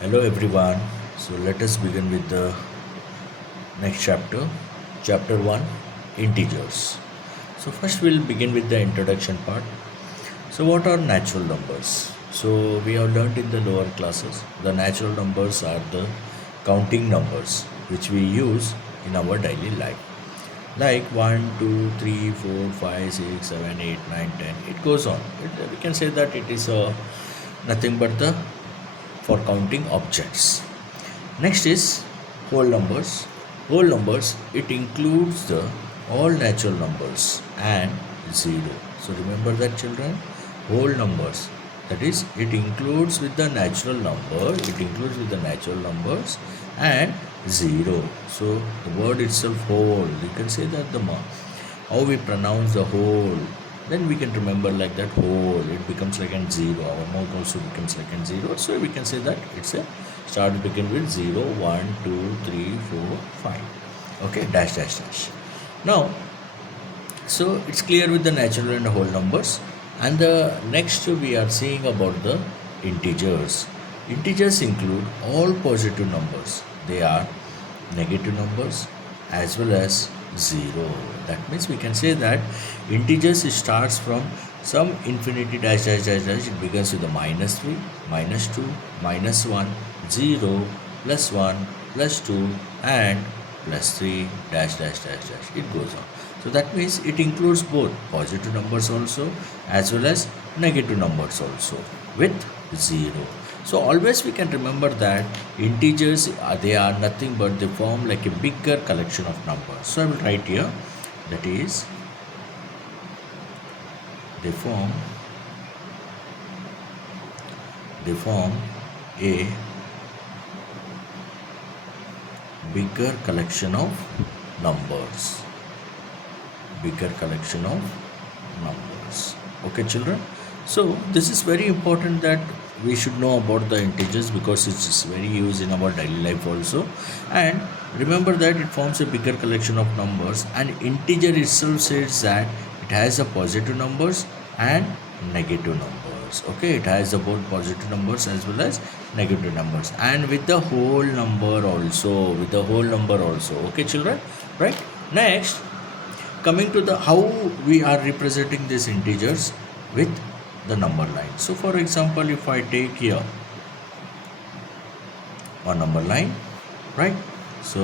Hello everyone. So let us begin with the next chapter. Chapter 1, Integers. So first we'll begin with the introduction part. So what are natural numbers? So we have learned in the lower classes the natural numbers are the counting numbers which we use in our daily life. Like 1, 2, 3, 4, 5, 6, 7, 8, 9, 10. It goes on. We can say that it is nothing but the for counting objects. Next is whole numbers. Whole numbers, it includes the all natural numbers and zero. So remember that, children. Whole numbers, that is, it includes with the natural number, it includes with the natural numbers and zero. So the word itself whole, you can say that how we pronounce the whole, then we can remember like that whole, it becomes like an zero, our mouth also becomes like an zero, so we can say that it's a start begin with 0 1 2 3 4 5, okay, dash dash dash. Now, so it's clear with the natural and whole numbers. And the next we are seeing about the integers. Integers include all positive numbers. They are negative numbers as well as zero. That means we can say that integers starts from some infinity dash dash dash dash. It begins with the -3, -2, -1, 0, +1, +2 and +3 dash dash dash dash. It goes on. So that means it includes both positive numbers also as well as negative numbers also with 0. So always we can remember that integers they are nothing but they form like a bigger collection of numbers. So I will write here, that is, they form a bigger collection of numbers. Bigger collection of numbers. Okay, children. So this is very important that we should know about the integers because it's very used in our daily life also. And remember that it forms a bigger collection of numbers, and integer itself says that it has a positive numbers and negative numbers. Okay, it has both positive numbers as well as negative numbers, and with the whole number also, okay, children, right? Next, coming to the how we are representing these integers with the number line. So for example, if I take here a number line, right? So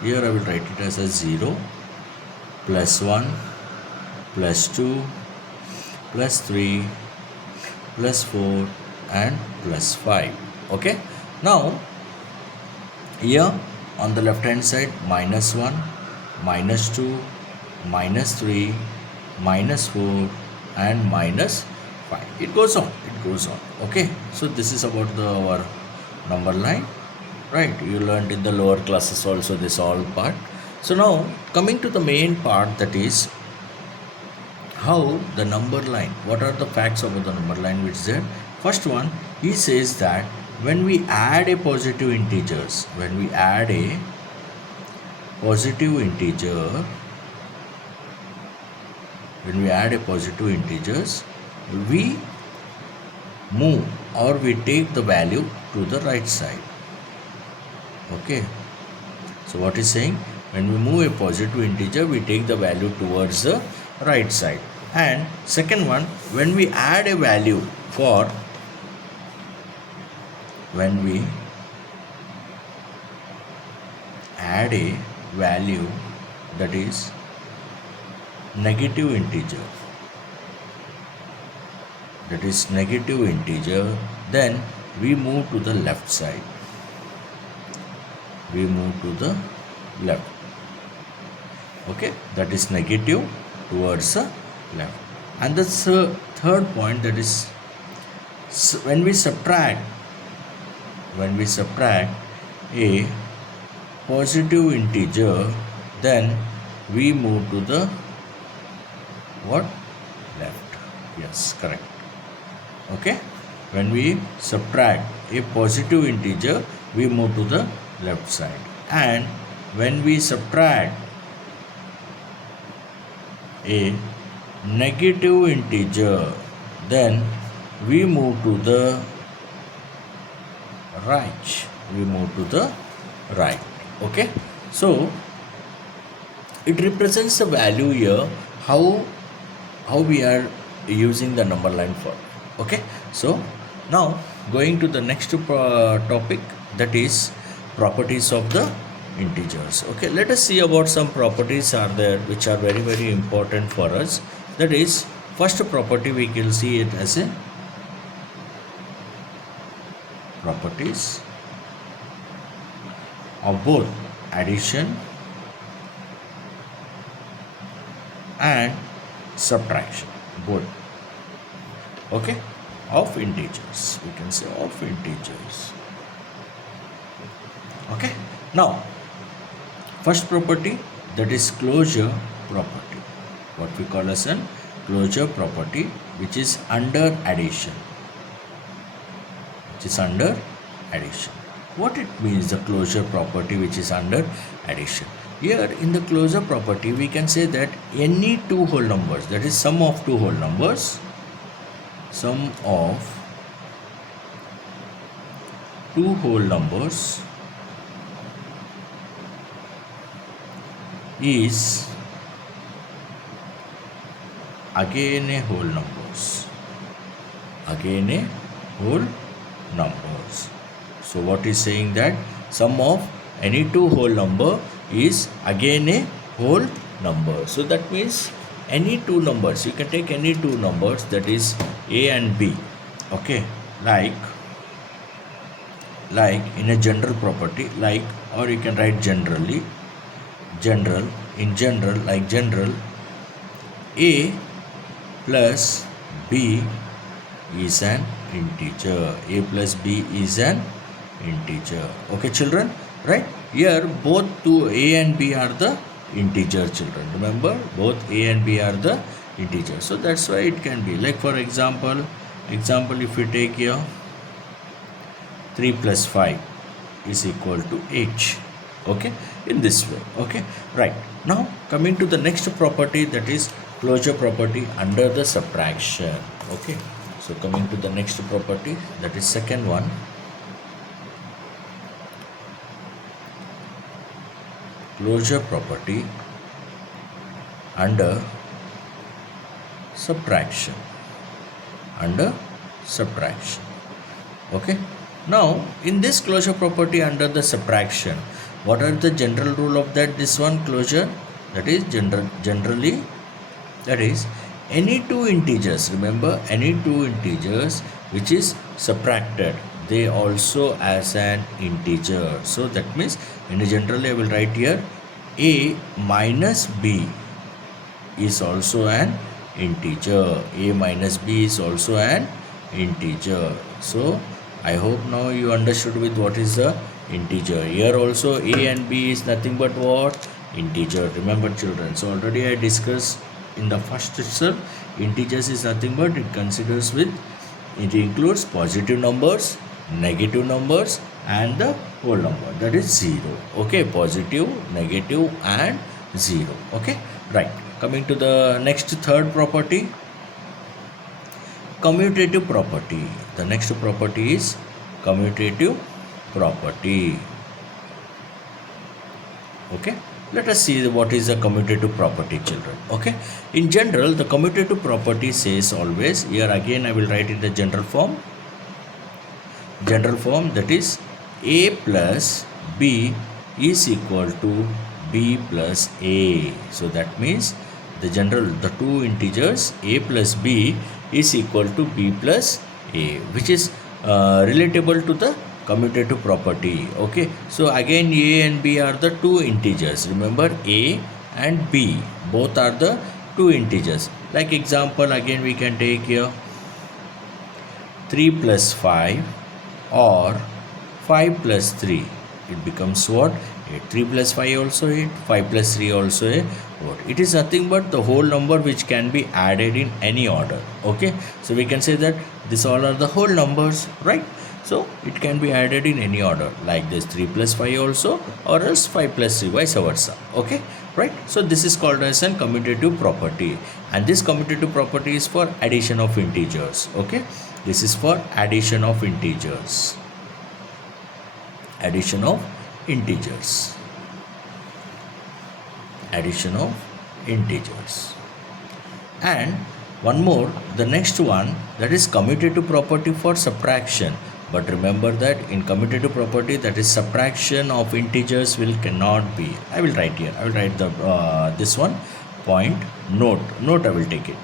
here I will write it as a 0, +1, +2, +3, +4 and +5. Okay, now here on the left hand side, -1, -2, -3, -4 and -5. It goes on. Okay, so this is about our number line, right? You learned in the lower classes also this all part. So now coming to the main part, that is how the number line, what are the facts about the number line which is there. First one, he says that when we add a positive integers, when we add a positive integer, we move or we take the value to the right side. Okay, so what is saying, when we move a positive integer, we take the value towards the right side. And second one, when we add a value that is negative integer, then we move to the left side. Okay, that is negative towards the left. And the third point, that is when we subtract a positive integer, then we move to the what? Left. Yes, correct. Okay, when we subtract a positive integer, we move to the left side. And when we subtract a negative integer, then we move to the right. We move to the right. Okay. So it represents the value here, how we are using the number line for. Okay. So now going to the next topic, that is properties of the integers. Okay, let us see about some properties are there which are very very important for us. That is, first property we can see it as a properties of both addition and subtraction, both. Okay, of integers, we can say of integers. Okay, now first property, that is closure property, what we call as an closure property, which is under addition, which is under addition. What it means, the closure property which is under addition? Here in the closure property we can say that any two whole numbers, that is sum of two whole numbers, sum of two whole numbers is again a whole numbers, again a whole numbers. So what is saying that sum of any two whole number is again a whole number. So that means any two numbers, you can take any two numbers, that is a and b. Okay, like in a general property, like, or you can write generally, general, in general, like general, a plus b is an integer, a plus b is an integer. Okay children, right? Here both two a and b are the integer, children. Remember, both a and b are the integer. So that's why it can be like, for example, if we take here 3 plus 5 is equal to 8. Okay, in this way. Okay, right. Now coming to the next property, that is closure property under the subtraction. Okay, so coming to the next property, that is second one, closure property under subtraction, under subtraction. Okay, now in this closure property under the subtraction, what are the general rule of that, this one closure? That is generally, that is any two integers, remember, any two integers which is subtracted, they also as an integer. So that means in generally I will write here a minus b is also an integer, a minus b is also an integer. So I hope now you understood with what is the integer. Here also a and b is nothing but what? Integer. Remember children, so already I discussed in the first itself, integers is nothing but it considers with, it includes positive numbers, negative numbers and the whole number, that is 0. Okay, positive, negative and 0. Okay, right. Coming to the next third property, commutative property. The next property is commutative property. Okay, let us see what is the commutative property, children. Okay, in general the commutative property says always, here again I will write in the general form, that is a plus b is equal to b plus a. So that means the two integers a plus b is equal to b plus a, which is relatable to the commutative property. Okay, so again a and b are the two integers. Remember, a and b both are the two integers. Like example, again we can take here 3 plus 5 or 5 plus 3. It becomes what? 8. 3 plus 5 also 8, 5 plus 3 also a what? It is nothing but the whole number which can be added in any order. Okay, so we can say that these all are the whole numbers, right? So it can be added in any order, like this 3 plus 5 also, or else 5 plus 3, vice versa. Okay, right? So this is called as a commutative property, and this commutative property is for addition of integers. Okay, this is for addition of integers. Addition of integers. Addition of integers. And one more, the next one, that is commutative property for subtraction. But remember that in commutative property, that is subtraction of integers cannot be. I will write here. I will write the this one point note. I will take it.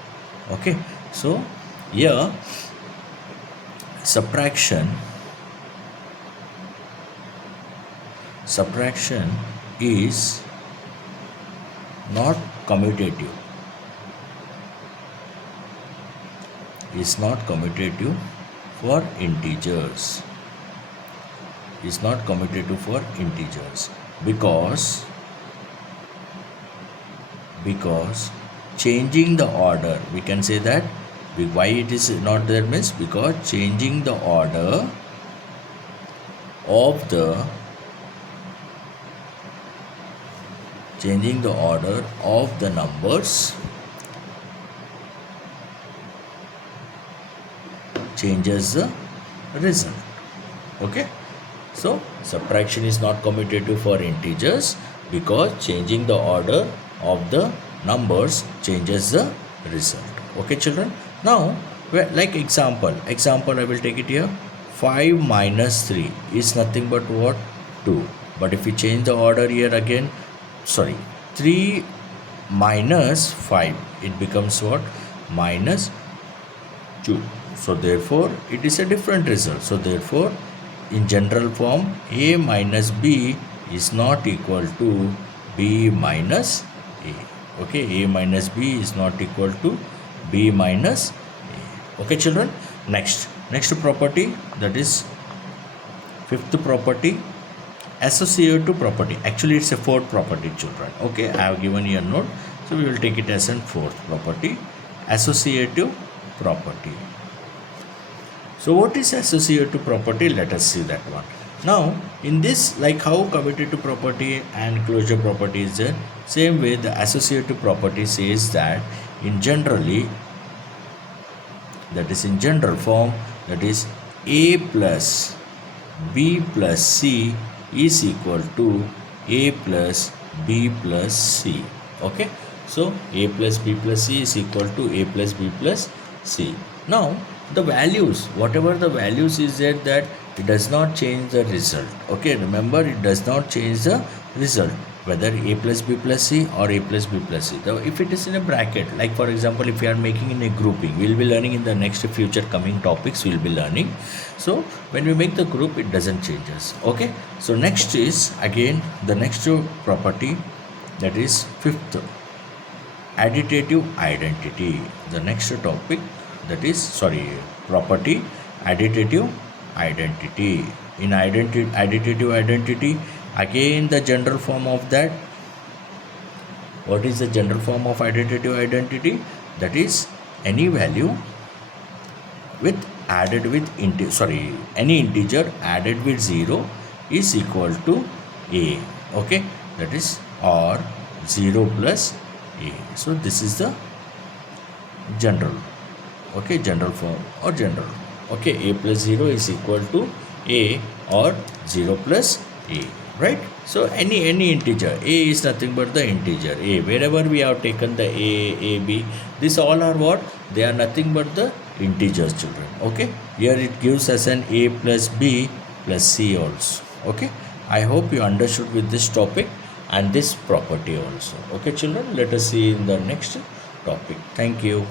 Okay. So here subtraction is not commutative. Is not commutative for integers. Is not commutative for integers because changing the order, we can say that why it is not there means because changing the order of the numbers changes the result. Okay, so subtraction is not commutative for integers because changing the order of the numbers changes the result. Okay children, now like example I will take it here. 5 minus 3 is nothing but what? 2. But if we change the order here again, 3 minus 5, it becomes what? Minus 2. So therefore it is a different result. So therefore in general form, a minus b is not equal to b minus a. Okay, a minus b is not equal to b minus a. Okay children, next property, that is fifth property, associative property. Actually it's a fourth property children. Okay, I have given you a note, so we will take it as a fourth property, associative property. So what is associative property? Let us see that one. Now in this, like how commutative property and closure property is there, same way the associative property says that in generally, that is in general form, that is a plus b plus c is equal to a plus b plus c. Okay, so a plus b plus c is equal to a plus b plus c. Now the values, whatever the values is there, that it does not change the result. Okay, remember, it does not change the result whether a plus b plus c or a plus b plus c. So if it is in a bracket, like for example if we are making in a grouping, we will be learning in the next future coming topics, we will be learning. So when we make the group, it doesn't change us. Okay, so next is again the next property, that is fifth, additive identity. The next topic, that is property, additive identity. In additive identity, again the general form of that. What is the general form of additive identity? That is any value with added with any integer added with 0 is equal to a. Okay, that is or 0 plus a. So this is the general. Okay, general form or general. Okay, a plus 0 is equal to a or 0 plus a, right? So any integer, a is nothing but the integer a. Wherever we have taken the a, b, these all are what? They are nothing but the integers children. Okay, here it gives us an a plus b plus c also. Okay, I hope you understood with this topic and this property also. Okay children, let us see in the next topic. Thank you.